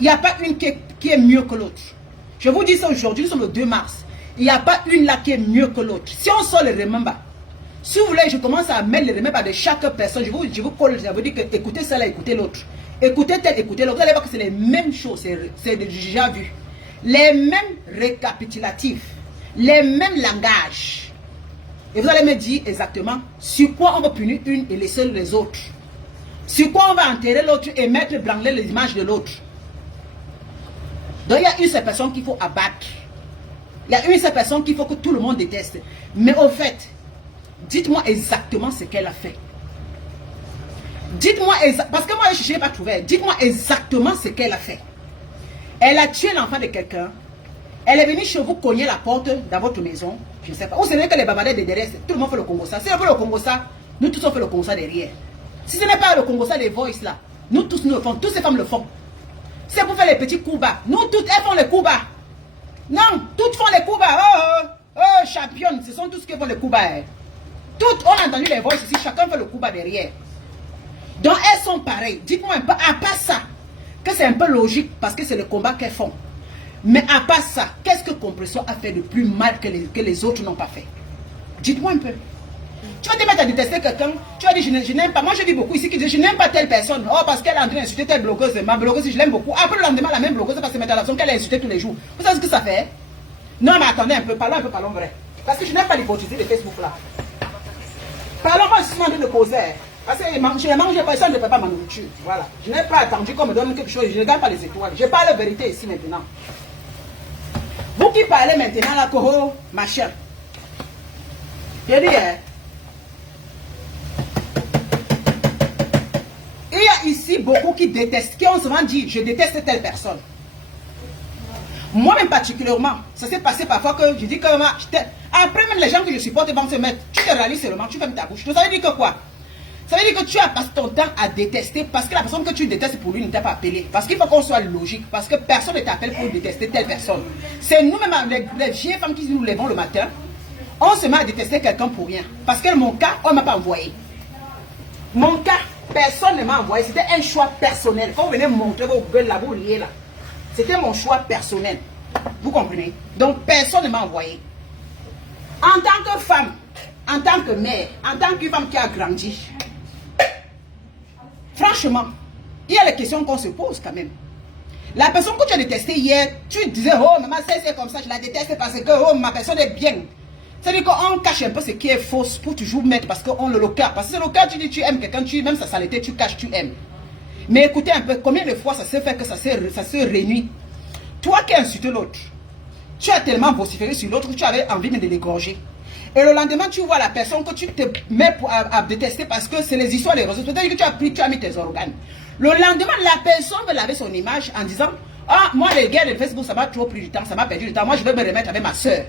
Il n'y a pas une qui est mieux que l'autre. Je vous dis ça aujourd'hui, nous sommes le 2 mars. Il n'y a pas une là qui est mieux que l'autre. Si on sort les remember, si vous voulez, je commence à mettre les remember de chaque personne. Je vous colle, je vous dis que écoutez celle-là, écoutez l'autre. Écoutez tel, écoutez l'autre. Vous allez voir que c'est les mêmes choses, c'est déjà vu. Les mêmes récapitulatifs, les mêmes langages. Et vous allez me dire exactement sur quoi on va punir une et laisser les autres. Sur quoi on va enterrer l'autre et mettre branler les images de l'autre. Donc il y a une seule personne qu'il faut abattre. Il y a une seule personne qu'il faut que tout le monde déteste. Mais au fait, dites-moi exactement ce qu'elle a fait. Dites-moi exactement, parce que moi je n'ai pas trouvé. Dites-moi exactement ce qu'elle a fait. Elle a tué l'enfant de quelqu'un. Elle est venue chez vous cogner la porte dans votre maison. Je ne sais pas. Vous savez que les babadets de derrière, tout le monde fait le Congo ça. Si on fait le Congo ça, nous tous on fait le Congo ça derrière. Si ce n'est pas le Congo ça, les voices là, nous tous nous le font. Toutes ces femmes le font. C'est pour faire les petits coups bas. Nous toutes elles font les coups bas. Non, toutes font les coups bas. Oh, championne, ce sont tous qui font les coups bas. Toutes, on a entendu les voix ici, chacun fait le coup bas derrière. Donc elles sont pareilles. Dites-moi un peu, à part ça, que c'est un peu logique parce que c'est le combat qu'elles font. Mais à part ça, qu'est-ce que Compression a fait de plus mal que les autres n'ont pas fait? Dites-moi un peu. Tu vas te mettre à détester quelqu'un, tu vas dire je n'aime pas. Moi je dis beaucoup ici qui disent je n'aime pas telle personne. Oh parce qu'elle est en train d'insulter telle blogueuse. Ma blogueuse je l'aime beaucoup. Après le lendemain la même blogueuse va se mettre à l'action qu'elle a insulté tous les jours. Vous savez ce que ça fait? Non mais attendez un peu, parlons vrai. Parce que je n'aime pas l'hypocrisie de Facebook là. Parlons pas justement de causer. Parce que je ne mange pas, ça ne peut pas ma nourriture. Voilà. Je n'ai pas attendu qu'on me donne quelque chose, je ne gagne pas les étoiles. Je parle la vérité ici maintenant. Vous qui parlez maintenant là, Koro, machin. Je dis, il y a ici beaucoup qui détestent, qui ont souvent dit, je déteste telle personne. Moi-même particulièrement, ça s'est passé parfois que je dis que après même les gens que je supporte vont se mettre, tu te rallies seulement, tu fermes ta bouche. Ça veut dire que quoi? Ça veut dire que tu as passé ton temps à détester parce que la personne que tu détestes pour lui ne t'a pas appelé. Parce qu'il faut qu'on soit logique, parce que personne ne t'appelle pour détester telle personne. C'est nous-mêmes, les vieilles femmes qui nous lèvons le matin, on se met à détester quelqu'un pour rien. Parce que mon cas, on ne m'a pas envoyé. Mon cas, personne ne m'a envoyé. C'était un choix personnel. Quand vous venez montrer vos gueules là, vous riez là. C'était mon choix personnel. Vous comprenez? Donc personne ne m'a envoyé. En tant que femme, en tant que mère, en tant que femme qui a grandi, franchement, il y a les questions qu'on se pose quand même. La personne que tu as détestée hier, tu disais, oh maman, c'est comme ça, je la déteste parce que oh, ma personne est bien. C'est-à-dire qu'on cache un peu ce qui est faux pour toujours mettre parce qu'on le local. Parce que c'est le cas, tu dis tu aimes quelqu'un, tu même sa saleté, tu caches, tu aimes. Mais écoutez un peu, combien de fois ça s'est fait que ça se réunit. Toi qui as insulté l'autre, tu as tellement vociféré sur l'autre que tu avais envie de l'égorger. Et le lendemain, tu vois la personne que tu te mets à détester parce que c'est les histoires des réseaux. C'est-à-dire que tu as mis tes organes. Le lendemain, la personne veut laver son image en disant, ah, moi les gars de Facebook, ça m'a trop pris du temps, ça m'a perdu du temps, moi je vais me remettre avec ma soeur.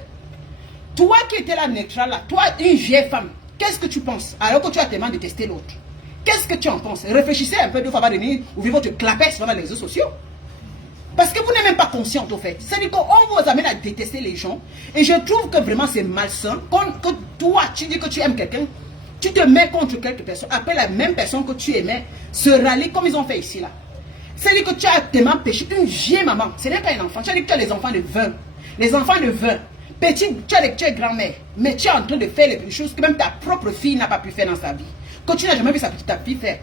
Toi qui étais là, neutrale, là, toi, une vieille femme, qu'est-ce que tu penses alors que tu as tellement détesté l'autre? Qu'est-ce que tu en penses? Réfléchissez un peu deux fois avant de venir ouvrir votre clapet sur les réseaux sociaux. Parce que vous n'êtes même pas consciente au fait. C'est-à-dire qu'on vous amène à détester les gens. Et je trouve que vraiment c'est malsain. Que toi, tu dis que tu aimes quelqu'un, tu te mets contre quelques personnes. Après la même personne que tu aimais se rallie comme ils ont fait ici là. C'est-à-dire que tu as tellement péché. Une vieille maman, ce n'est pas un enfant. Tu as dit que tu as les enfants de 20. Les enfants de 20. Petit, tu es grand-mère. Mais tu es en train de faire les choses que même ta propre fille n'a pas pu faire dans sa vie. Que tu n'as jamais vu sa petite fille faire.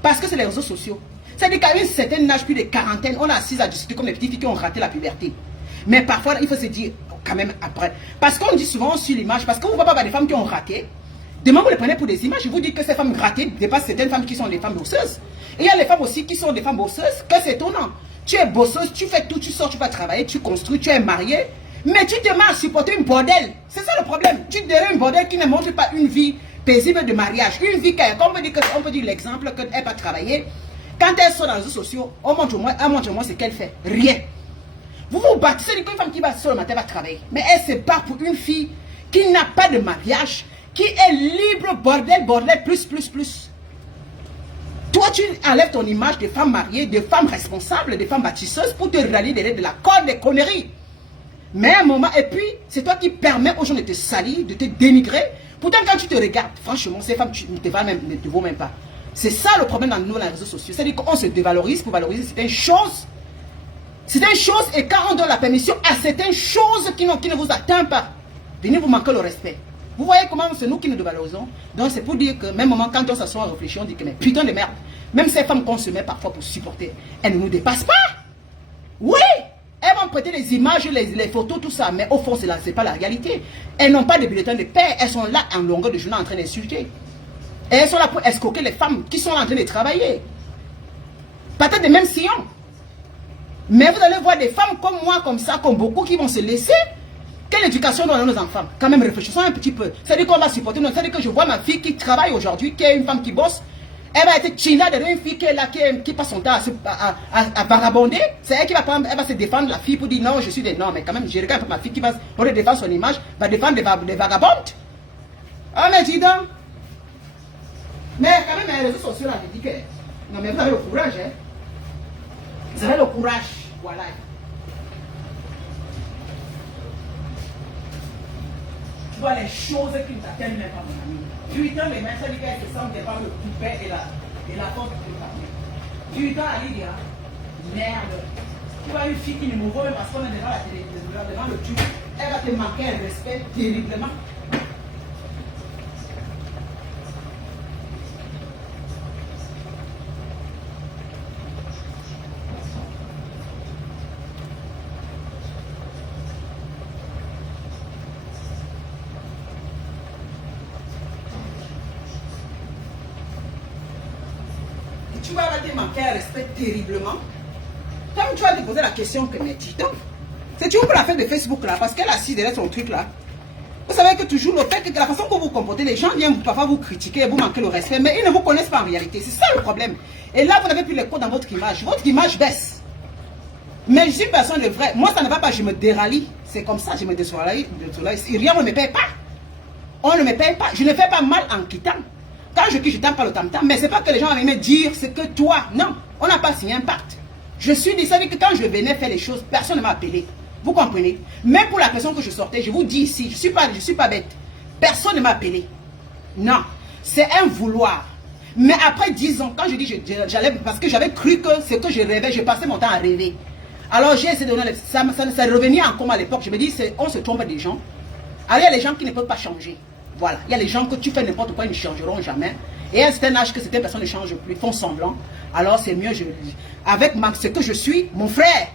Parce que c'est les réseaux sociaux. C'est-à-dire qu'à une certaine âge, plus de quarantaine, on a assis à discuter comme les petites filles qui ont raté la puberté. Mais parfois, il faut se dire, quand même après. Parce qu'on dit souvent sur l'image, parce qu'on ne voit pas des femmes qui ont raté. Demain, vous les prenez pour des images, je vous dis que ces femmes ratées dépassent certaines femmes qui sont des femmes bosseuses. Et il y a les femmes aussi qui sont des femmes bosseuses, que c'est étonnant. Tu es bosseuse, tu fais tout, tu sors, tu vas travailler, tu construis, tu es mariée. Mais tu te mets à supporter une bordel. C'est ça le problème. Tu dirais une bordel qui ne montre pas une vie paisible de mariage. Une vie qui, comme on peut dire l'exemple qu'elle n'a pas travaillé. Quand elle sort dans les réseaux sociaux, on montre-moi ce qu'elle fait. Rien. Vous vous battez. C'est une femme qui va sur le matin, va travailler. Mais elle se bat pour une fille qui n'a pas de mariage, qui est libre, bordel, plus. Toi, tu enlèves ton image de femme mariée, de femme responsable, de femme bâtisseuse pour te rallier derrière de la corde des conneries. Mais à un moment, et puis, c'est toi qui permets aux gens de te salir, de te dénigrer. Pourtant, quand tu te regardes, franchement, ces femmes ne te vaut même pas. C'est ça le problème dans les réseaux sociaux. C'est-à-dire qu'on se dévalorise pour valoriser certaines choses Certaines choses, et quand on donne la permission à certaines choses qui ne vous atteignent pas, venez vous manquer le respect. Vous voyez comment c'est nous qui nous dévalorisons. Donc c'est pour dire que même moment, quand on s'assoit à réfléchir, on dit que mais putain de merde. Même ces femmes qu'on se met parfois pour supporter, elles ne nous dépassent pas. Oui, elles vont prêter les images, les photos, tout ça, mais au fond, ce n'est pas la réalité. Elles n'ont pas de bulletin de paix, elles sont là en longueur de journée en train d'insulter. Et elles sont là pour escroquer les femmes qui sont là en train de travailler. Peut-être des mêmes sillons. Mais vous allez voir des femmes comme moi, comme ça, comme beaucoup qui vont se laisser. Quelle éducation donne à nos enfants? Quand même, réfléchissons un petit peu. C'est-à-dire qu'on va supporter. C'est-à-dire que je vois ma fille qui travaille aujourd'hui, qui est une femme qui bosse. Elle va être china de une fille qui est là, qui passe son temps à vagabonder. C'est elle qui va prendre, elle va se défendre la fille pour dire non, je suis des... Non, mais quand même, je regarde un peu ma fille qui va défendre son image, va défendre des vagabondes. Ah, mais dis donc. Mais quand même, les réseaux sociaux, là, je dis que... Non, mais vous avez le courage, hein. Vous avez le courage. Voilà. Tu vois les choses qui ne t'atteignent même pas, mon ami. Putain, les mains, ça dit qu'elles se sentent devant le coupet et la force de le parler. Putain, Lydia, merde. Tu vois une fille qui ne m'ouvre même parce qu'on est devant la télé, devant le tube. Elle va te manquer un respect terriblement. Tu vas te manquer un respect terriblement. Comme tu vas te poser la question que mes titans, c'est toujours pour la fête de Facebook là, parce qu'elle a assis derrière son truc là. Vous savez que toujours le fait que la façon que vous comportez, les gens viennent parfois vous critiquer, vous manquer le respect, mais ils ne vous connaissent pas en réalité. C'est ça le problème. Et là, vous n'avez plus les codes dans votre image. Votre image baisse. Mais je suis une personne de vrai. Moi, ça ne va pas, je me dérallie. C'est comme ça, je me désolarise. Rien ne me paye pas. On ne me paye pas. Je ne fais pas mal en quittant. Quand je quitte, je tape pas le tam-tam. Mais ce n'est pas que les gens vont me dire, c'est que toi. Non, on n'a pas signé un pacte. Je suis dit, ça veut dire que quand je venais faire les choses, personne ne m'a appelé. Vous comprenez? Même pour la personne que je sortais, je vous dis ici, je ne suis pas bête. Personne ne m'a appelé. Non, c'est un vouloir. Mais après 10 ans, quand je dis j'allais, parce que j'avais cru que ce que je rêvais, je passais mon temps à rêver. Alors j'ai essayé de donner, ça revenait en coma à l'époque. Je me dis, on se trompe des gens. Alors il y a les gens qui ne peuvent pas changer. Voilà, il y a les gens que tu fais n'importe quoi, ils ne changeront jamais. Et à un certain âge que certaines personnes ne changent plus, font semblant. Alors c'est mieux, avec ce que je suis, mon frère,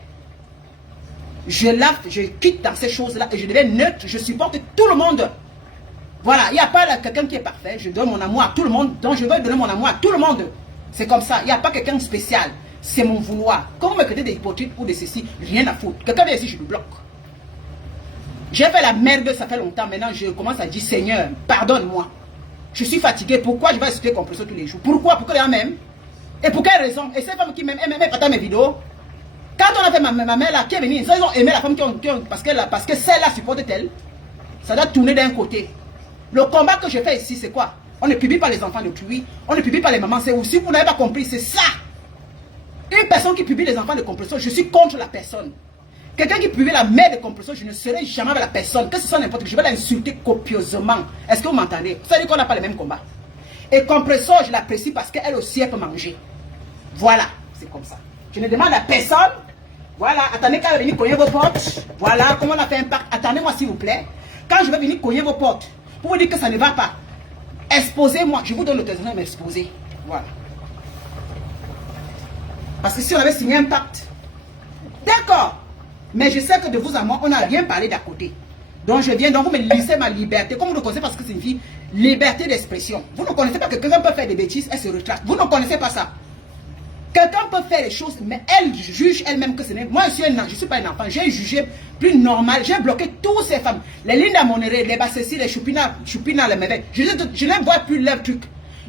je quitte dans ces choses-là et je deviens neutre, je supporte tout le monde. Voilà, il n'y a pas quelqu'un qui est parfait, je donne mon amour à tout le monde, donc je veux donner mon amour à tout le monde. C'est comme ça, il n'y a pas quelqu'un de spécial, c'est mon vouloir. Quand vous me traitez des hypocrites ou de ceci, rien à foutre. Quelqu'un vient ici, je le bloque. J'ai fait la merde, ça fait longtemps, maintenant je commence à dire, Seigneur, pardonne-moi. Je suis fatigué, pourquoi je vais assister Compresso tous les jours? Pourquoi les gens m'aiment? Et pour quelle raison? Et ces femmes qui m'aiment, elles m'aiment pas mes vidéos. Quand on a fait ma mère là, qui est venue, ils ont aimé la femme parce que celle-là supporte-t-elle. Ça doit tourner d'un côté. Le combat que je fais ici, c'est quoi? On ne publie pas les enfants de Cuy, on ne publie pas les mamans. C'est aussi, vous n'avez pas compris, c'est ça. Une personne qui publie les enfants de Compresso, je suis contre la personne. Quelqu'un qui publie la mère de Compresso, je ne serai jamais avec la personne. Que ce soit n'importe qui, je vais l'insulter copieusement. Est-ce que vous m'entendez? Ça veut dire qu'on n'a pas le même combat. Et Compresso, je l'apprécie parce qu'elle aussi, elle peut manger. Voilà, c'est comme ça. Je ne demande à personne. Voilà, attendez quand je vais venir cogner vos portes. Voilà, comment on a fait un pacte. Attendez-moi s'il vous plaît. Quand je vais venir cogner vos portes, pour vous dire que ça ne va pas, exposez-moi. Je vous donne l'autorisation de m'exposer. Voilà. Parce que si on avait signé un pacte, d'accord. Mais je sais que de vous à moi, on n'a rien parlé d'à côté. Donc je viens, donc vous me laissez ma liberté. Comme vous le connaissez, parce que c'est une fille, liberté d'expression. Vous ne connaissez pas que quelqu'un peut faire des bêtises, elle se retracte. Vous ne connaissez pas ça. Quelqu'un peut faire les choses, mais elle juge elle-même que ce n'est... Moi, je ne suis pas un enfant. J'ai jugé plus normal. J'ai bloqué toutes ces femmes. Les Linda Monéré, les Bassessi, les Choupina, les Mévec. Je ne vois plus leurs trucs.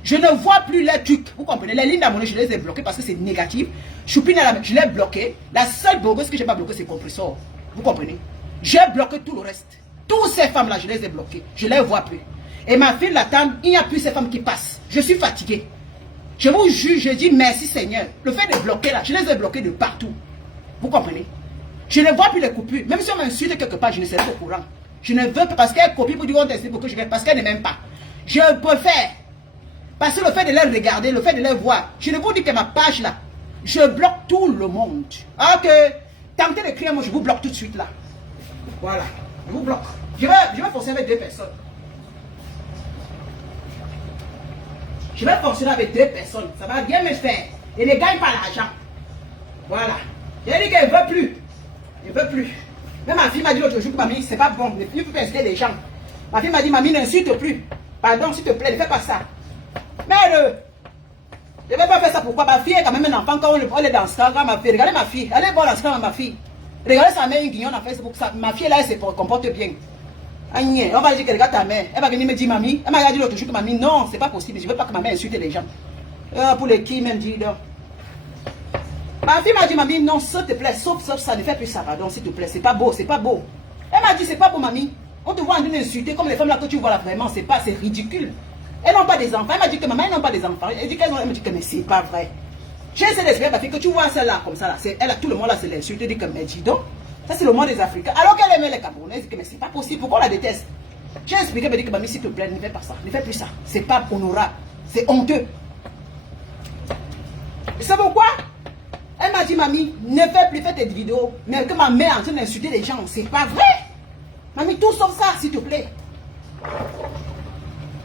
Je ne vois plus leurs trucs. Vous comprenez? Les Linda Monéré, je les ai bloqués parce que c'est négatif. Choupina, je l'ai bloqué. La seule blogueuse que je n'ai pas bloquée, c'est Compressor. Vous comprenez? J'ai bloqué tout le reste. Toutes ces femmes-là, je les ai bloquées. Je ne les vois plus. Et ma fille l'attend. Il n'y a plus ces femmes qui passent. Je suis fatigué. Je vous juge, je dis merci Seigneur. Le fait de bloquer là, je les ai bloqués de partout. Vous comprenez? Je ne vois plus les coupures. Même si on m'insulte quelque part, je ne serai pas au courant. Je ne veux pas parce qu'elle copie pour dire on teste pour que je vais. Parce qu'elle ne m'aime pas. Je préfère. Parce que le fait de les regarder, le fait de les voir, je ne vous dis que ma page là, je bloque tout le monde. Ok. tentez d'écrire, moi je vous bloque tout de suite là. Voilà, je vous bloque. Je vais fonctionner avec 2 personnes. Je vais fonctionner avec 2 personnes. Ça va bien me faire. Et ne gagne pas l'argent. Voilà. J'ai dit qu'elle ne veut plus. Elle ne veut plus. Même ma fille m'a dit l'autre jour que mamie, c'est pas bon. Il faut insulter les gens. Ma fille m'a dit, mamie, n'insulte plus. Pardon, s'il te plaît, ne fais pas ça. Mais je ne vais pas faire ça. Pourquoi? Ma fille est quand même un enfant quand on est dans ce cas. Ma fille, regardez ma fille. Elle est bonne dans ce cas, ma fille. Regardez sa mère, une guignonne en Facebook. Ma fille là, elle se comporte bien. Agnès, on va dire que regarde ta mère. Elle va venir me dire, mamie. Elle m'a dit l'autre jour que mamie, non, c'est pas possible. Je ne veux pas que ma mère insulte les gens. Pour les qui même dit, non. Ma fille m'a dit, mamie, non, s'il te plaît, sauf ça, ne fais plus ça, pardon, s'il te plaît, c'est pas beau, c'est pas beau. Elle m'a dit, c'est pas beau, mamie. On te voit en train d'insulter comme les femmes là que tu vois là, vraiment, c'est ridicule. Elles n'ont pas des enfants. Elle m'a dit que maman, elles n'ont pas des enfants. Elle m'a dit que mais c'est pas vrai. J'ai essayé d'expliquer ma fille que tu vois celle-là comme ça, là, elle a tout le monde là, c'est l'insulte. Elle dit que, mais dis donc, ça c'est le monde des Africains. Alors qu'elle aimait les Camerounais, elle dit que, mais c'est pas possible, pourquoi on la déteste? J'ai expliqué, elle m'a dit que, mamie, s'il te plaît, ne fais pas ça, ne fais plus ça. C'est pas honorable, c'est honteux. Et c'est pourquoi? Elle m'a dit, mamie, ne fais plus, fais tes vidéos. Mais que ma mère est en train d'insulter les gens, c'est pas vrai. Mamie, tout sauf ça, s'il te plaît.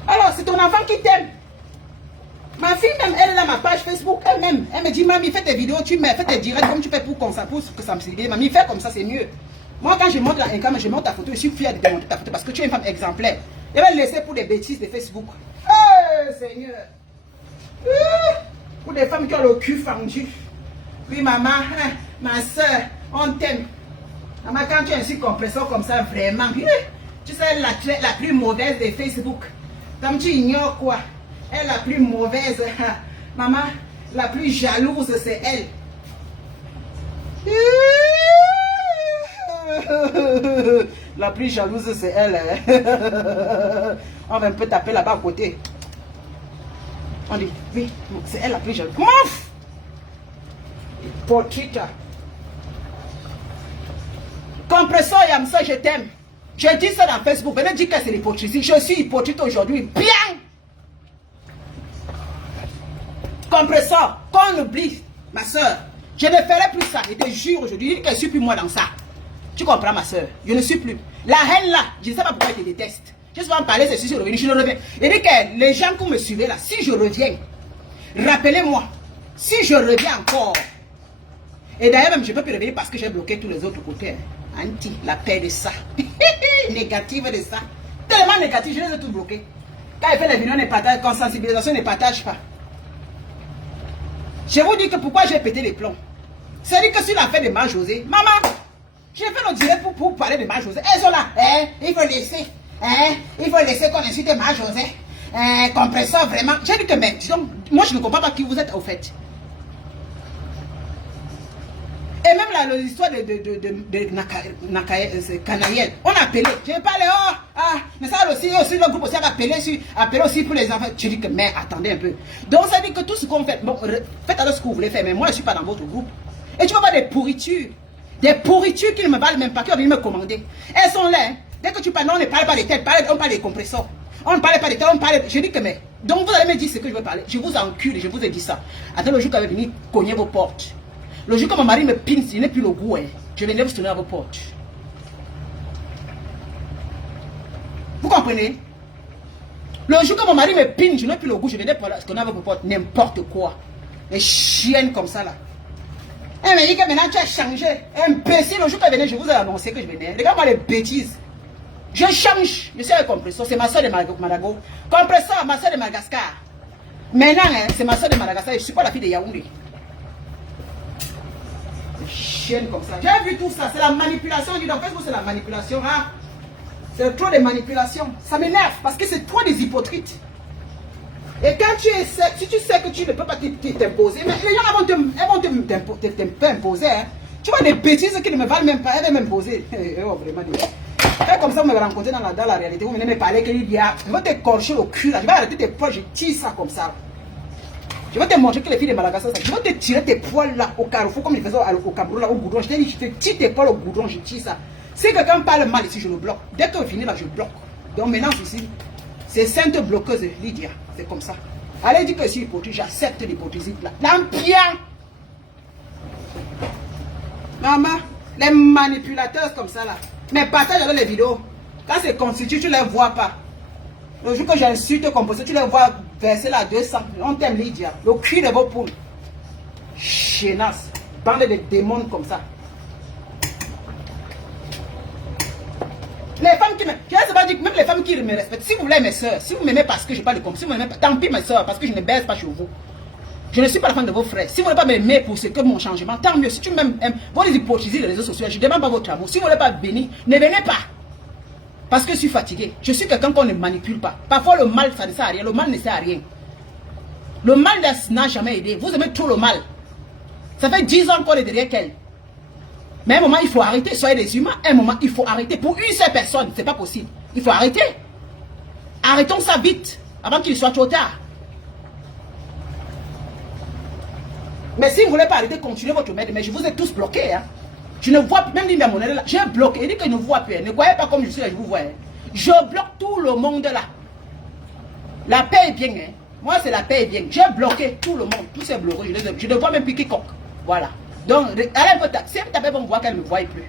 Alors, c'est ton enfant qui t'aime. Ma fille même, elle est dans ma page Facebook, elle-même. Elle me dit, mamie, fais tes vidéos, fais tes directs comme tu fais pour que ça me signe. Mamie, fais comme ça, c'est mieux. Moi, quand je monte la income, je monte ta photo, je suis fière de te montrer ta photo parce que tu es une femme exemplaire. Je vais le laisser pour des bêtises de Facebook. Oh, Seigneur. Pour des femmes qui ont le cul fendu. Oui, maman, ma soeur, on t'aime. Maman, quand tu es ainsi compresseur comme ça, vraiment, tu sais, la plus mauvaise de Facebook. Comme tu ignores quoi, elle la plus mauvaise. Maman, la plus jalouse, c'est elle. La plus jalouse, c'est elle. On va un peu taper là-bas à côté. On dit, oui, c'est elle la plus jalouse. Mouf! Potrita. Compresseur Yamsa, je t'aime. Je dis ça dans Facebook. Venez dire que c'est l'hypocrisie. Je suis hypocrite aujourd'hui. Bien. Compresseur, qu'on oublie, ma soeur. Je ne ferai plus ça. Je te jure aujourd'hui que je ne suis plus moi dans ça. Tu comprends, ma soeur? Je ne suis plus. La haine là, je ne sais pas pourquoi je te déteste. Je vais en parler, c'est si je reviens. Je reviens. Et dit que les gens qui me suivaient là, si je reviens, rappelez-moi, si je reviens encore. Et d'ailleurs, même je ne peux plus revenir parce que j'ai bloqué tous les autres côtés. Anti, la paix de ça. Négative de ça. Tellement négatif, je les ai tous bloqués. Quand il fait les vidéos, quand sensibilisation ne partage pas. Je vous dis que pourquoi j'ai pété les plombs. C'est-à-dire que sur l'affaire de Marie-Josée, maman, j'ai fait le direct pour parler de Marie-Josée. Elles sont là. Il faut laisser. Il faut laisser qu'on insulte Marie-Josée. Compresseur, vraiment. J'ai dit que, mais, disons, moi je ne comprends pas qui vous êtes au fait. Et même l'histoire de Canaïel, on a appelé. J'ai parlé, mais ça aussi le groupe aussi a appelé aussi pour les enfants. Je dis que, mais attendez un peu. Donc ça dit que tout ce qu'on fait, bon, faites alors ce que vous voulez faire, mais moi je ne suis pas dans votre groupe. Et tu vas voir des pourritures qui ne me valent même pas, qui vont venir me commander. Elles sont là. Hein. Dès que tu parles, non, on ne parle pas des têtes, on parle des compresseurs. On ne parle pas des têtes, on parle. Je dis que, mais. Donc vous allez me dire ce que je veux parler. Je vous encule, je vous ai dit ça. Attends le jour qu'elle va venir cogner vos portes. Le jour que mon mari me pine, il n'est plus le goût, hein, je vais vous tourner à vos portes. Vous comprenez? Le jour que mon mari me pine, je n'ai plus le goût, je vais tourner à vos portes. N'importe quoi. Les chiennes comme ça là. Elle me dit que maintenant tu as changé. Imbécile, le jour qu'elle venait, je vous ai annoncé que je venais. Regarde-moi les bêtises. Je change. Je suis un compresseur. C'est ma soeur de Madago. Compresseur, ma soeur de Madagascar. Maintenant, hein, c'est ma soeur de Madagascar. Je ne suis pas la fille de Yaoundé. Chienne comme ça. J'ai vu tout ça. C'est la manipulation. Dans Facebook, c'est la manipulation. Hein? C'est trop de manipulation. Ça m'énerve parce que c'est trop des hypocrites. Et quand tu essaies, si tu sais que tu ne peux pas t'imposer, mais les gens vont t'imposer. Hein? Tu vois des bêtises qui ne me valent même pas. Elles vont m'imposer. Oh, vraiment. Et comme ça, vous me rencontrez dans la réalité. Vous venez me parler qu'il y a. Je vais t'écorcher le cul là. Je vais arrêter tes poils. Je tire ça comme ça. Je vais te montrer que les filles de Madagascar, je vais te tirer tes poils là au carrefour comme ils faisaient au Cameroun là au goudron. Je t'ai dit, je te tire tes poils au goudron, je tire ça. Si quelqu'un parle mal ici, je le bloque. Dès que je finis là, je bloque. Donc maintenant ici, c'est sainte bloqueuse Lydia. C'est comme ça. Allez dire que je suis hypocrite, j'accepte l'hypocrisie là. L'empire. Maman, Les manipulateurs comme ça là. Mais partage avec les vidéos. Quand c'est constitué, tu ne les vois pas. Le jour que j'insulte composé, tu les vois verser la 200. On t'aime Lydia. Le cul de vos poules. Chénasse. Bande de démons comme ça. Les femmes qui m'aiment, je ne sais pas dire, même les femmes qui me respectent, si vous voulez mes soeurs, si vous m'aimez parce que je parle de comme, si vous m'aimez pas, tant pis mes soeurs, parce que je ne baisse pas chez vous. Je ne suis pas la femme de vos frères. Si vous ne voulez pas m'aimer pour ce que mon changement, tant mieux. Si tu m'aimes, vous les hypocrisies les réseaux sociaux, je ne demande pas votre amour. Si vous ne voulez pas venir, ne venez pas. Parce que je suis fatigué. Je suis quelqu'un qu'on ne manipule pas. Parfois le mal, ça ne sert à rien. Le mal ne sert à rien. Le mal n'a jamais aidé. Vous aimez trop le mal. Ça fait 10 ans qu'on est derrière qu'elle. Mais à un moment, il faut arrêter. Soyez des humains. À un moment, il faut arrêter. Pour une seule personne, c'est pas possible. Il faut arrêter. Arrêtons ça vite. Avant qu'il soit trop tard. Mais si vous ne voulez pas arrêter, continuez votre merde. Mais je vous ai tous bloqués. Hein. Je ne vois même ni ma monnaie là. J'ai bloqué. Il dit que je ne vois plus. Ne croyez pas comme je suis là, je vous vois. Hein. Je bloque tout le monde là. La paix est bien. Hein. Moi, c'est la paix est bien. J'ai bloqué tout le monde. Tout s'est bloqué. Je ne vois même plus quiconque. Voilà. Donc, allez un peu si elle tapait pour me voir qu'elle ne me voie plus.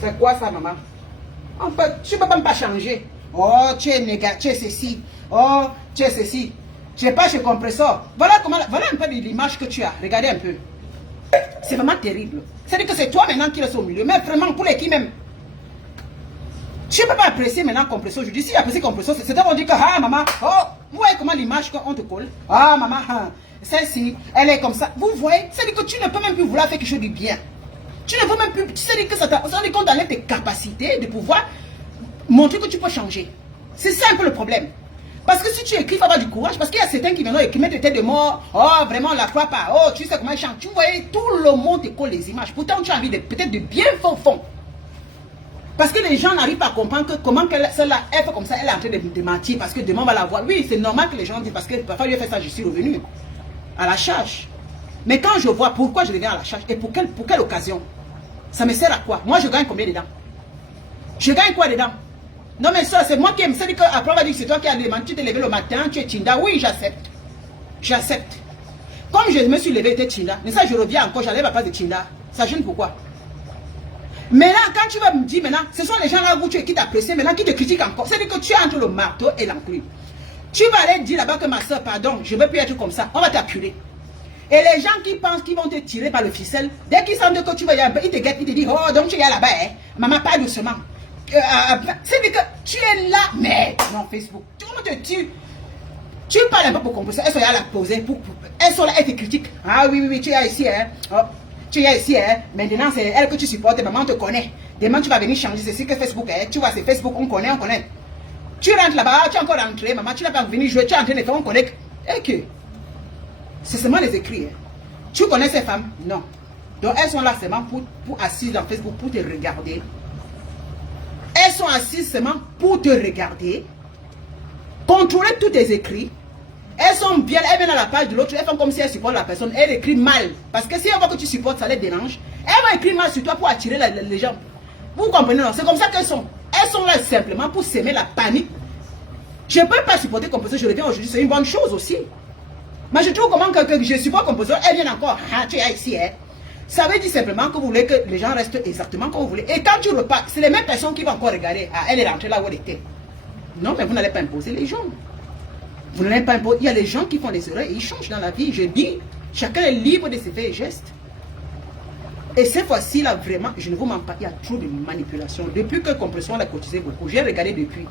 C'est quoi ça, maman? Tu ne peux pas me changer. Oh, tu es négatif, tu es ceci. Oh, tu es ceci. Tu n'es pas chez Compressor. Voilà un peu l'image que tu as. Regardez un peu. C'est vraiment terrible. C'est-à-dire que c'est toi maintenant qui restes au milieu. Mais vraiment, pour les qui même. Tu ne peux pas apprécier maintenant Compressor. Je dis, si apprécier Compressor, c'est à dire que, ah, maman, oh, vous voyez comment l'image qu'on te colle. Ah, maman, celle-ci, elle est comme ça. Vous voyez, c'est-à-dire que tu ne peux même plus vouloir faire quelque chose de bien. Tu ne peux même plus, c'est-à-dire que ça dit qu'on t'enlève tes capacités de pouvoir montrer que tu peux changer. C'est ça un peu le problème. Parce que si tu écris, il faut avoir du courage. Parce qu'il y a certains qui viennent et qui mettent des têtes de mort. Oh, vraiment, on ne la croit pas. Oh, tu sais comment elle chante. Tu voyais, tout le monde te colle les images. Pourtant, tu as envie peut-être de bien fond. Parce que les gens n'arrivent pas à comprendre que comment celle-là, elle fait comme ça, elle est en train de mentir. Parce que demain, on va la voir. Oui, c'est normal que les gens disent, parce que parfois, lui a fait ça, je suis revenu à la charge. Mais quand je vois pourquoi je reviens à la charge et pour quelle occasion, ça me sert à quoi? Moi, je gagne combien dedans? Je gagne quoi dedans? Non mais ça, c'est moi qui aime. C'est-à-dire qu'après on va dire que c'est toi qui as demandé, tu t'es levé le matin, tu es Tinda. Oui, j'accepte. J'accepte. Comme je me suis levé, tu es Tinda. Mais ça, je reviens encore, j'enlève la place de Tinda. Ça gêne pourquoi? Maintenant, quand tu vas me dire maintenant, ce sont les gens là où tu es qui t'apprécient, maintenant qui te critiquent encore. C'est-à-dire que tu es entre le marteau et l'enclume. Tu vas aller dire là-bas que ma soeur, pardon, je ne veux plus être comme ça. On va t'acculer. Et les gens qui pensent qu'ils vont te tirer par le ficelle, dès qu'ils sentent que tu vas y aller un peu, ils te guettent, ils te disent, oh, donc tu es là-bas, hein. Maman, pas doucement. C'est que tu es là, mais non, Facebook. Tu parles un peu pour comprendre. Elles sont là à la poser. Elles sont là, elles te critiquent. Ah oui, tu es ici, hein. Oh, tu es ici, hein. Maintenant, c'est elle que tu supportes. Maman te connaît. Demain, tu vas venir changer. C'est ce que Facebook est. Tu vois, c'est Facebook, on connaît. Tu rentres là-bas, tu es encore rentré. Maman, tu n'as pas venir jouer. Tu es en train de faire, on connaît. Et que c'est seulement les écrits. Hein. Tu connais ces femmes? Non. Donc, elles sont là seulement pour assises dans Facebook, pour te regarder. Elles sont assises seulement pour te regarder, contrôler tous tes écrits. Elles sont bien, elles viennent à la page de l'autre, elles font comme si elles supportent la personne, elles écrivent mal. Parce que si elles voient que tu supportes, ça les dérange. Elles vont écrire mal sur toi pour attirer les gens. Vous comprenez, non? C'est comme ça qu'elles sont. Elles sont là simplement pour s'aimer la panique. Je ne peux pas supporter Composeur, je reviens aujourd'hui, c'est une bonne chose aussi. Mais je trouve comment que je supporte Composeur, elles viennent encore, ah, tu es ici, hein. Ça veut dire simplement que vous voulez que les gens restent exactement comme vous voulez. Et quand tu repars, c'est les mêmes personnes qui vont encore regarder. Ah, elle est rentrée là où elle était. Non, mais vous n'allez pas imposer les gens. Vous n'allez pas imposer. Il y a des gens qui font des erreurs et ils changent dans la vie. Je dis, chacun est libre de ses faits et gestes. Et cette fois-ci, là, vraiment, je ne vous mens pas, il y a trop de manipulation. Depuis que Compression a cotisé beaucoup, j'ai regardé depuis.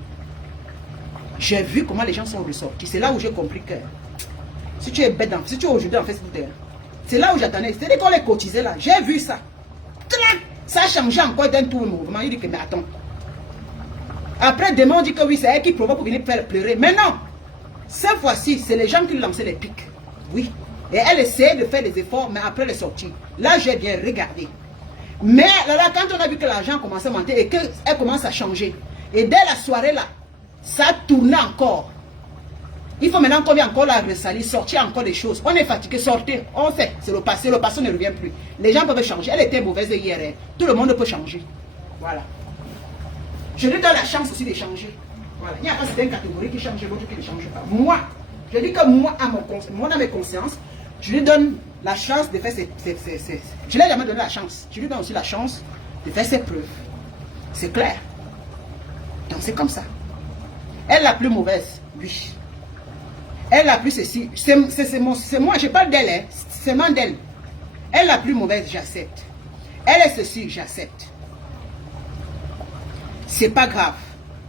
J'ai vu comment les gens sont ressortis. C'est là où j'ai compris que si tu es bête, si tu es aujourd'hui en Facebook, c'est là où j'attendais. C'est-à-dire qu'on les cotisait là. J'ai vu ça. Ça a changé encore d'un tout le mouvement. Il dit que, mais attends. Après, demain, on dit que oui, c'est elle qui provoque pour venir faire pleurer. Mais non. Cette fois-ci, c'est les gens qui lançaient les pics. Oui. Et elle essayait de faire des efforts, mais après les sorties. Là, j'ai bien regardé. Mais là, quand on a vu que l'argent commençait à monter et qu'elle commence à changer. Et dès la soirée là, ça tournait encore. Il faut maintenant qu'on vienne encore la ressalir, sortir encore des choses. On est fatigué, sortir. On sait, c'est le passé ne revient plus. Les gens peuvent changer. Elle était mauvaise hier. Hein. Tout le monde peut changer. Voilà. Je lui donne la chance aussi de changer. Voilà. Il n'y a pas certaines catégories qui changent, d'autres qui ne changent pas. Moi, je dis que moi, à mon dans mes consciences, je lui donne la chance de faire Je ne l'ai jamais donné la chance. Je lui donne aussi la chance de faire ses preuves. C'est clair. Donc c'est comme ça. Elle la plus mauvaise, oui. Elle la plus ceci. C'est moi, je parle d'elle, hein. C'est moi d'elle. Elle la plus mauvaise, j'accepte. Elle est ceci, j'accepte. C'est pas grave.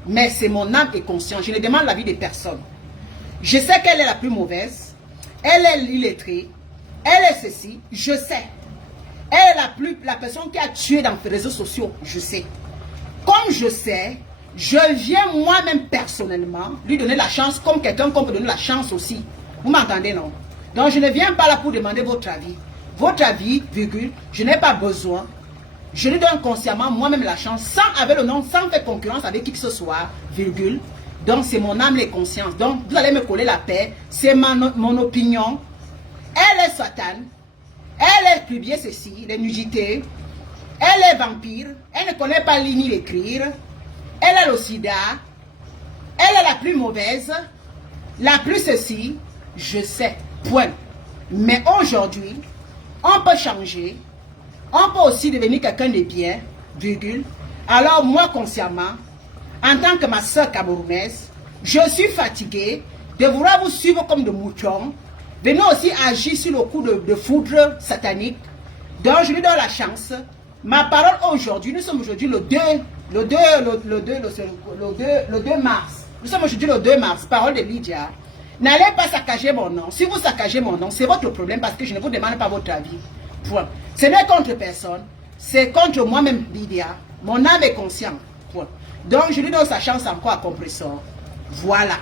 Mais c'est mon âme et conscience. Je ne demande l'avis de personne. Je sais qu'elle est la plus mauvaise. Elle est illettrée. Elle est ceci, je sais. Elle est la personne qui a tué dans les réseaux sociaux, je sais. Comme je sais, je viens moi-même personnellement lui donner la chance comme quelqu'un qu'on peut donner la chance aussi. Vous m'entendez, non? Donc je ne viens pas là pour demander votre avis. Votre avis, virgule, je n'ai pas besoin. Je lui donne consciemment moi-même la chance, sans avec le nom, sans faire concurrence avec qui que ce soit, virgule. Donc c'est mon âme et conscience. Donc vous allez me coller la paix. C'est mon opinion. Elle est Satan. Elle est publiée ceci, les nudités. Elle est vampire. Elle ne connaît pas lire ni écrire. Elle a le sida. Elle est la plus mauvaise. La plus ceci. Je sais. Point. Mais aujourd'hui, on peut changer. On peut aussi devenir quelqu'un de bien. Virgule. Alors moi consciemment, en tant que ma soeur camerounaise, je suis fatiguée de vouloir vous suivre comme de moutons. Venez aussi agir sur le coup de foudre satanique. Donc je lui donne la chance. Ma parole aujourd'hui, nous sommes aujourd'hui le 2 mars. Nous sommes aujourd'hui le 2 mars. Parole de Lydia. N'allez pas saccager mon nom. Si vous saccagez mon nom, c'est votre problème parce que je ne vous demande pas votre avis. Point. Ce n'est contre personne. C'est contre moi-même, Lydia. Mon âme est consciente. Point. Donc je lui donne sa chance encore à compressor. Voilà.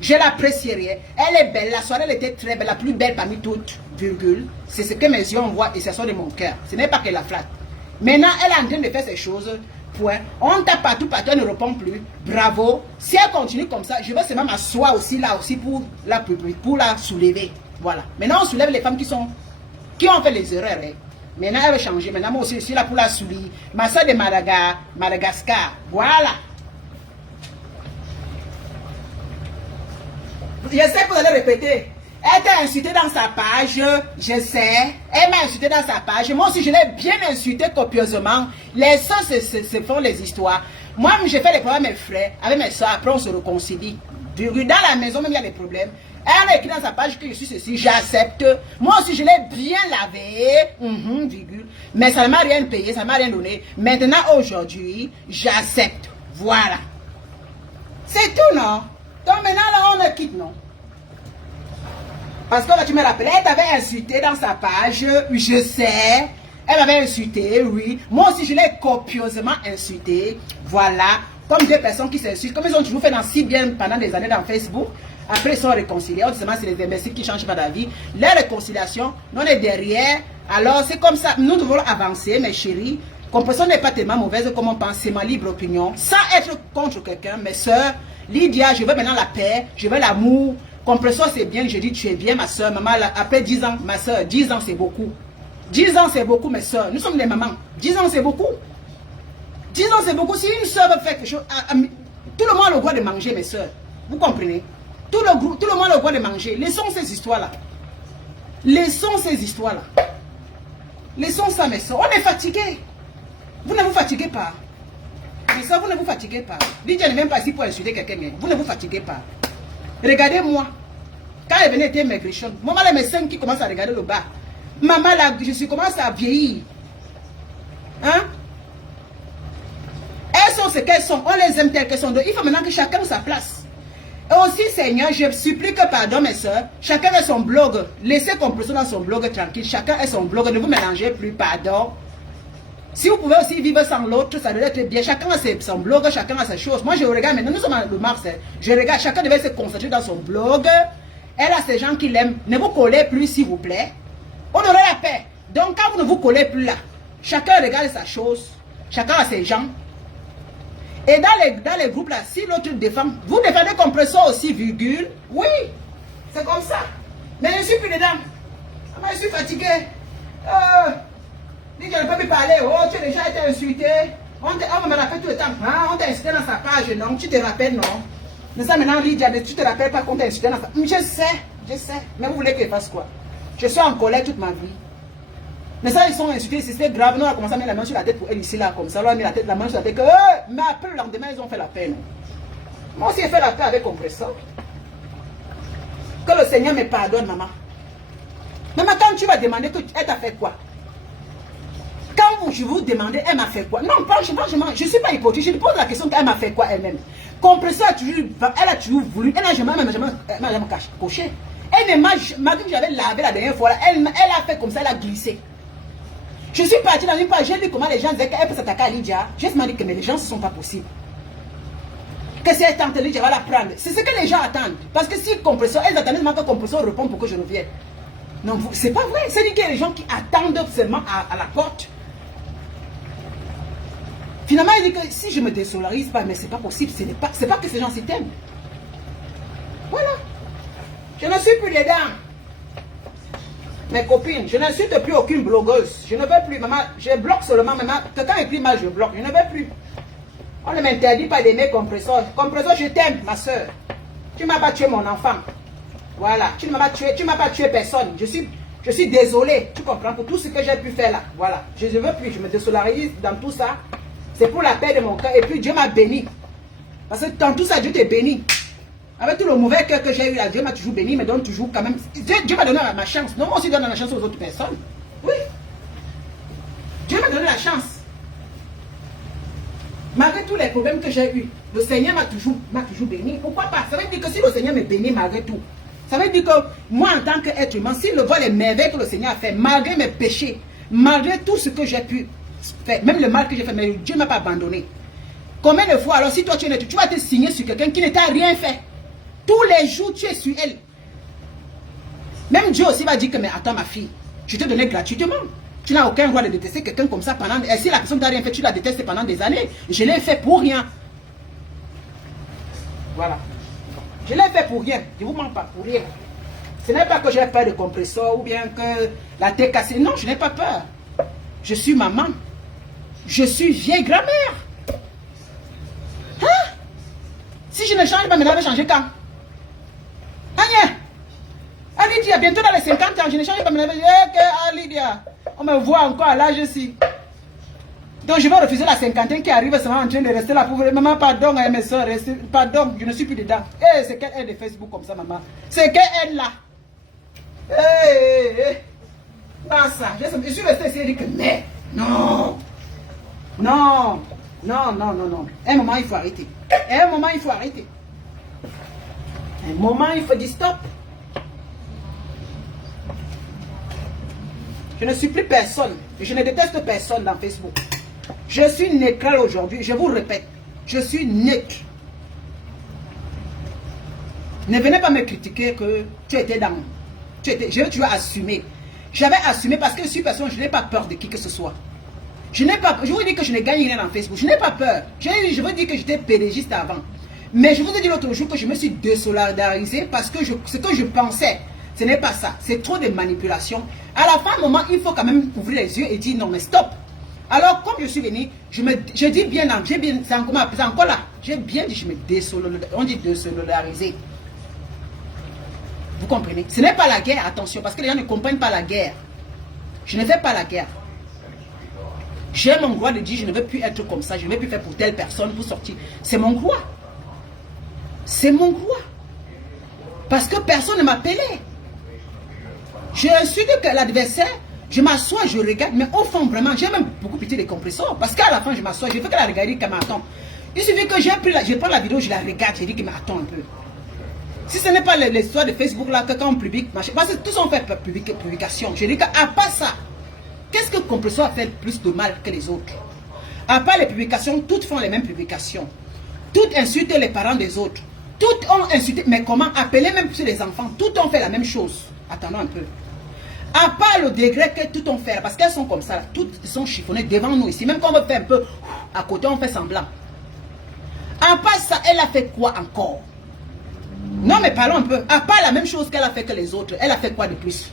Je l'apprécierais. Elle est belle. La soirée, elle était très belle. La plus belle parmi toutes. Virgule. C'est ce que mes yeux voient et ce sont de mon cœur. Ce n'est pas qu'elle la flatte. Maintenant, elle est en train de faire ces choses. Point. On tape partout, elle ne répond plus. Bravo. Si elle continue comme ça, je vais seulement m'asseoir aussi là aussi pour la soulever. Voilà. Maintenant, on soulève les femmes qui ont fait les erreurs. Hein. Maintenant, elle va changer. Maintenant, moi aussi, je suis là pour la soulever. Ma soeur de Madagascar. Voilà. Je sais que vous allez répéter. Elle t'a insulté dans sa page, je sais. Elle m'a insulté dans sa page. Moi aussi, je l'ai bien insulté copieusement. Les soeurs se font les histoires. Moi, j'ai fait les problèmes avec mes frères, avec mes soeurs. Après, on se réconcilie. Dans la maison, même, il y a des problèmes. Elle a écrit dans sa page que je suis ceci, j'accepte. Moi aussi, je l'ai bien lavé. Virgule. Mais ça ne m'a rien payé, ça ne m'a rien donné. Maintenant, aujourd'hui, j'accepte. Voilà. C'est tout, non? Donc maintenant, là, on le quitte, non? Parce que là, tu me rappelles, elle t'avait insulté dans sa page, je sais. Elle m'avait insulté, oui. Moi aussi, je l'ai copieusement insulté. Voilà. Comme deux personnes qui s'insultent. Comme ils ont toujours fait dans si bien pendant des années dans Facebook. Après, ils sont réconciliés. Autrement, c'est les imbéciles qui ne changent pas d'avis. La réconciliation, nous, on est derrière. Alors, c'est comme ça. Nous devons avancer, mes chéris. Compréhension n'est pas tellement mauvaise comme on pense. C'est ma libre opinion. Sans être contre quelqu'un, mes soeurs. Lydia, je veux maintenant la paix. Je veux l'amour. Compréhension, c'est bien. Je dis, tu es bien, ma soeur. Maman, après 10 ans, ma soeur, 10 ans, c'est beaucoup. 10 ans, c'est beaucoup, mes soeurs. Nous sommes des mamans. 10 ans, c'est beaucoup. 10 ans, c'est beaucoup. Si une soeur veut faire quelque chose, tout le monde a le droit de manger, mes soeurs. Vous comprenez? Tout le monde a le droit de manger. Laissons ces histoires-là. Laissons ces histoires-là. Laissons ça, mes soeurs. On est fatigués. Vous ne vous fatiguez pas. Mes soeurs, vous ne vous fatiguez pas. Lydia n'est même pas ici pour insulter quelqu'un. Vous ne vous fatiguez pas. Regardez-moi. Quand elle venait, elle était maigrichonne. Maman, là, mes seins qui commencent à regarder le bas. Maman, là, je commence à vieillir. Hein? Elles sont ce qu'elles sont. On les aime telles qu'elles sont. Donc, il faut maintenant que chacun ait sa place. Et aussi, Seigneur, je supplie que pardon, mes soeurs. Chacun ait son blog. Laissez Compréhension dans son blog tranquille. Chacun ait son blog. Ne vous mélangez plus. Pardon. Si vous pouvez aussi vivre sans l'autre, ça doit être bien. Chacun a son blog, chacun a ses choses. Moi, je regarde maintenant, nous sommes en mars. Je regarde, chacun devait se concentrer dans son blog. Elle a ses gens qui l'aiment. Ne vous collez plus, s'il vous plaît. On aurait la paix. Donc, quand vous ne vous collez plus là, chacun regarde sa chose. Chacun a ses gens. Et dans les groupes là, si l'autre défend, vous défendez Compréhension aussi, virgule. Oui, c'est comme ça. Mais je ne suis plus dedans. Je suis fatigué. Dis que je ne peux plus parler. Oh, tu as déjà été insulté. On me rappelle tout le temps. Hein? On t'a insulté dans sa page, non? Tu te rappelles, non? Mais ça maintenant, Lydia, tu te rappelles pas qu'on t'a insulté dans sa page. Je sais. Mais vous voulez que je fasse quoi? Je suis en colère toute ma vie. Mais ça, ils sont insultés, c'était grave. Nous, on a commencé à mettre la main sur la tête pour elle ici, là, comme ça. On a mis la main sur la tête. Mais après, le lendemain, ils ont fait la paix. Non? Moi aussi, j'ai fait la paix avec compresseur. Que le Seigneur me pardonne, maman. Maman, quand tu vas demander qu'elle t'a fait quoi? Quand je vous demandais, elle m'a fait quoi? Non, franchement, je ne suis pas hypocrite. Je lui pose la question qu'elle m'a fait quoi elle-même. Compresseur, elle a toujours voulu. Elle n'a jamais coché. Elle ne m'a, malgré que j'avais lavé la dernière fois, elle a fait comme ça, elle a glissé. Je suis partie dans une page, j'ai vu comment les gens disaient qu'elle peut s'attaquer à Lydia. J'ai dit que mais les gens, ce ne sont pas possibles. Que si elle tente Lydia, va la prendre. C'est ce que les gens attendent. Parce que si compresseur, elles attendent que compresseur réponde pour que je revienne. Non, c'est pas vrai. C'est qu'il y a des gens qui attendent seulement à la porte. Finalement, il dit que si je me désolarise pas, mais c'est pas possible. C'est pas que ces gens s'y t'aiment. Voilà. Je ne suis plus dedans. Mes copines, je n'insulte plus aucune blogueuse. Je ne veux plus, maman. Je bloque seulement, maman. Quelqu'un écrit mal, je bloque. Je ne veux plus. On ne m'interdit pas d'aimer compresseur. Compresseur, je t'aime, ma soeur. Tu m'as pas tué mon enfant. Voilà. Tu ne m'as pas tué. Tu m'as pas tué personne. Je suis désolée. Tu comprends pour tout ce que j'ai pu faire là. Voilà. Je ne veux plus. Je me désolarise dans tout ça. C'est pour la paix de mon cœur. Et puis Dieu m'a béni. Parce que dans tout ça, Dieu t'a béni. Avec tout le mauvais cœur que j'ai eu là, Dieu m'a toujours béni, me donne toujours quand même. Dieu m'a donné ma chance. Non, moi aussi, donne la chance aux autres personnes. Oui. Dieu m'a donné la chance. Malgré tous les problèmes que j'ai eus, le Seigneur m'a toujours béni. Pourquoi pas? Ça veut dire que si le Seigneur me bénit malgré tout, ça veut dire que moi, en tant qu'être humain, s'il voit les merveilles que le Seigneur a fait, malgré mes péchés, malgré tout ce que j'ai pu faire, même le mal que j'ai fait, mais Dieu ne m'a pas abandonné. Combien de fois, alors si toi tu vas te signer sur quelqu'un qui ne t'a rien fait, tous les jours tu es sur elle. Même Dieu aussi va dire que, mais attends ma fille, je te donnais gratuitement. Tu n'as aucun droit de détester quelqu'un comme ça pendant... Et si la personne t'a rien fait, tu la détestes pendant des années. Je l'ai fait pour rien. Voilà. Je l'ai fait pour rien. Je ne vous mens pas, pour rien. Ce n'est pas que j'ai peur de compresseur ou bien que la tête cassée. Non, je n'ai pas peur. Je suis maman. Je suis vieille grand-mère. Hein? Si je ne change pas, maintenant, je vais changer quand? Agnès, Lydia, bientôt dans les 50 ans, je ne change pas, maintenant, Lydia, on me voit encore à l'âge ici. Donc je vais refuser la cinquantaine qui arrive seulement en train de rester là pour vous. Maman, pardon, mes soeurs, pardon, je ne suis plus dedans. C'est quelle aide de Facebook comme ça, maman? C'est quelle aide là? Pas ça. Je suis resté ici et dit que mais, non. Non. Non, non, non, non. Un moment, il faut arrêter. Un moment, il faut arrêter. Un moment, il faut dire stop. Je ne suis plus personne. Je ne déteste personne dans Facebook. Je suis neutre aujourd'hui. Je vous répète. Je suis neutre. Ne venez pas me critiquer que tu étais dans... Tu as assumé. J'avais assumé parce que je suis personne. Je n'ai pas peur de qui que ce soit. Je vous dis que je ne gagne rien dans Facebook. Je n'ai pas peur. Je vous dis que j'étais pédégiste avant. Mais je vous ai dit l'autre jour que je me suis désolidarisé parce que ce que je pensais, ce n'est pas ça. C'est trop de manipulation. À la fin, moment, il faut quand même ouvrir les yeux et dire non, mais stop. Alors, comme je suis venu, je dis bien, c'est encore là. J'ai bien dit, je me désolidarisé. Vous comprenez? Ce n'est pas la guerre, attention, parce que les gens ne comprennent pas la guerre. Je ne fais pas la guerre. J'ai mon droit de dire, je ne veux plus être comme ça, je ne veux plus faire pour telle personne, pour sortir. C'est mon droit. C'est mon droit. Parce que personne ne m'appelait. Je suis que l'adversaire, je m'assois, je regarde, mais au fond, vraiment, j'ai même beaucoup pitié des compresseurs. Parce qu'à la fin, je m'assois, je fais que la regarder comme attends. Il suffit que je prends la vidéo, je la regarde, je dis que mais attends un peu. Si ce n'est pas l'histoire de Facebook là, que quand on publie, parce que tous ont fait publication, je dis qu'à part ça, qu'est-ce que compresseur a fait plus de mal que les autres? À part les publications, toutes font les mêmes publications. Toutes insultent les parents des autres. Toutes ont insulté, mais comment appeler même sur les enfants? Toutes ont fait la même chose. Attendons un peu. À part le degré que toutes ont fait, parce qu'elles sont comme ça, toutes sont chiffonnées devant nous ici. Même quand on veut faire un peu à côté, on fait semblant. À part ça, elle a fait quoi encore? Non, mais parlons un peu. À part la même chose qu'elle a fait que les autres, elle a fait quoi de plus?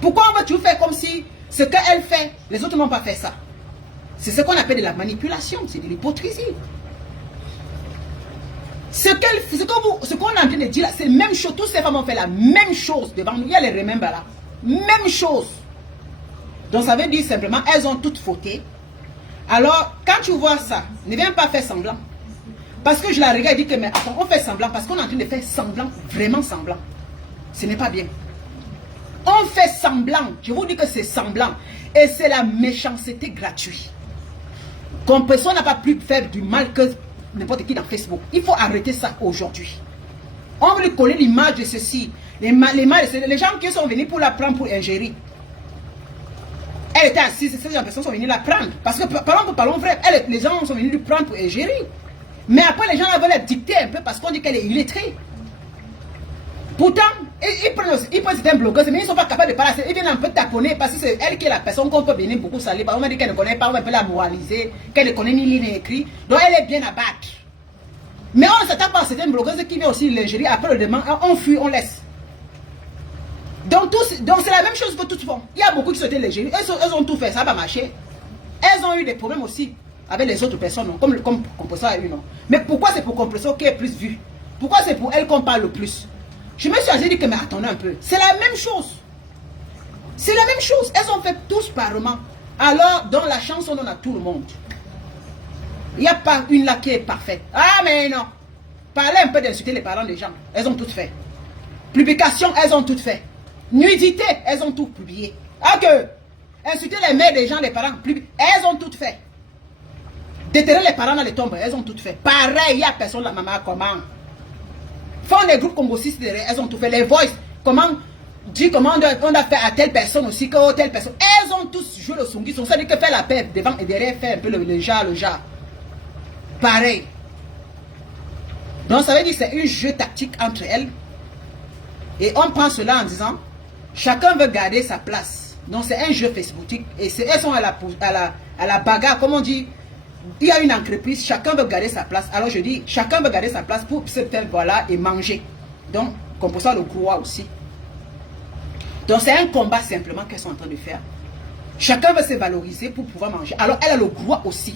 Pourquoi on va toujours faire comme si ce qu'elle fait, les autres n'ont pas fait ça? C'est ce qu'on appelle de la manipulation, c'est de l'hypocrisie. Ce qu'on est en train de dire là, c'est la même chose. Toutes ces femmes ont fait la même chose devant nous. Il y a les remember là. Même chose. Donc ça veut dire simplement, elles ont toutes fauté. Alors, quand tu vois ça, ne viens pas faire semblant. Parce que je la regarde et dis que, mais attends, on fait semblant parce qu'on est en train de faire semblant, vraiment semblant. Ce n'est pas bien. On fait semblant. Je vous dis que c'est semblant. Et c'est la méchanceté gratuite. Comme personne n'a pas pu faire du mal que n'importe qui dans Facebook. Il faut arrêter ça aujourd'hui. On veut lui coller l'image de ceci. Les gens qui sont venus pour la prendre pour ingérer. Elle était assise, ces personnes sont venues la prendre. Parce que, parlons vrai, les gens sont venus lui prendre pour ingérer. Mais après, les gens veulent la dicter un peu parce qu'on dit qu'elle est illettrée. Pourtant, ils prennent certains blogueurs, mais ils ne sont pas capables de parler. Ils viennent un peu taponner parce que c'est elle qui est la personne qu'on peut venir beaucoup saler. On m'a dit qu'elle ne connaît pas, on peut la moraliser, qu'elle ne connaît ni lire ni écrit. Donc elle est bien à battre. Mais on ne s'attend pas à certaines blogueuses qui viennent aussi l'ingérer. Après le demain, on fuit, on laisse. Donc c'est la même chose que toutes font. Il y a beaucoup qui souhaitaient l'ingérer. Elles ont tout fait, ça va marcher. Elles ont eu des problèmes aussi avec les autres personnes, non? Comme Compressor a eu, non? Mais pourquoi c'est pour Compressor qui est plus vu? Pourquoi c'est pour elle qu'on parle le plus? Je me suis dit que, mais attendez un peu. C'est la même chose. C'est la même chose. Elles ont fait tous pareillement. Alors, dans la chanson, on a tout le monde. Il n'y a pas une là qui est parfaite. Ah, mais non. Parlez un peu d'insulter les parents des gens. Elles ont tout fait. Publication, elles ont tout fait. Nudité, elles ont tout publié. Ah que insulter les mères des gens, les parents, elles ont tout fait. Déterrer les parents dans les tombes, elles ont tout fait. Pareil, il n'y a personne, la maman, comment? Font des groupes congosistes, elles ont tout fait. Les voices, comment on a fait à telle personne aussi, que telle personne. Elles ont tous joué le songi. Ça veut dire que faire la paix devant et derrière, faire un peu le jar. Pareil. Donc ça veut dire que c'est un jeu tactique entre elles. Et on prend cela en disant, chacun veut garder sa place. Donc c'est un jeu facebooktique. Et elles sont à la bagarre, comme on dit. Il y a une entreprise, chacun veut garder sa place. Alors je dis, chacun veut garder sa place pour se faire voilà et manger. Donc, comme pour ça le gros aussi. Donc c'est un combat simplement qu'elles sont en train de faire. Chacun veut se valoriser pour pouvoir manger. Alors elle a le droit aussi.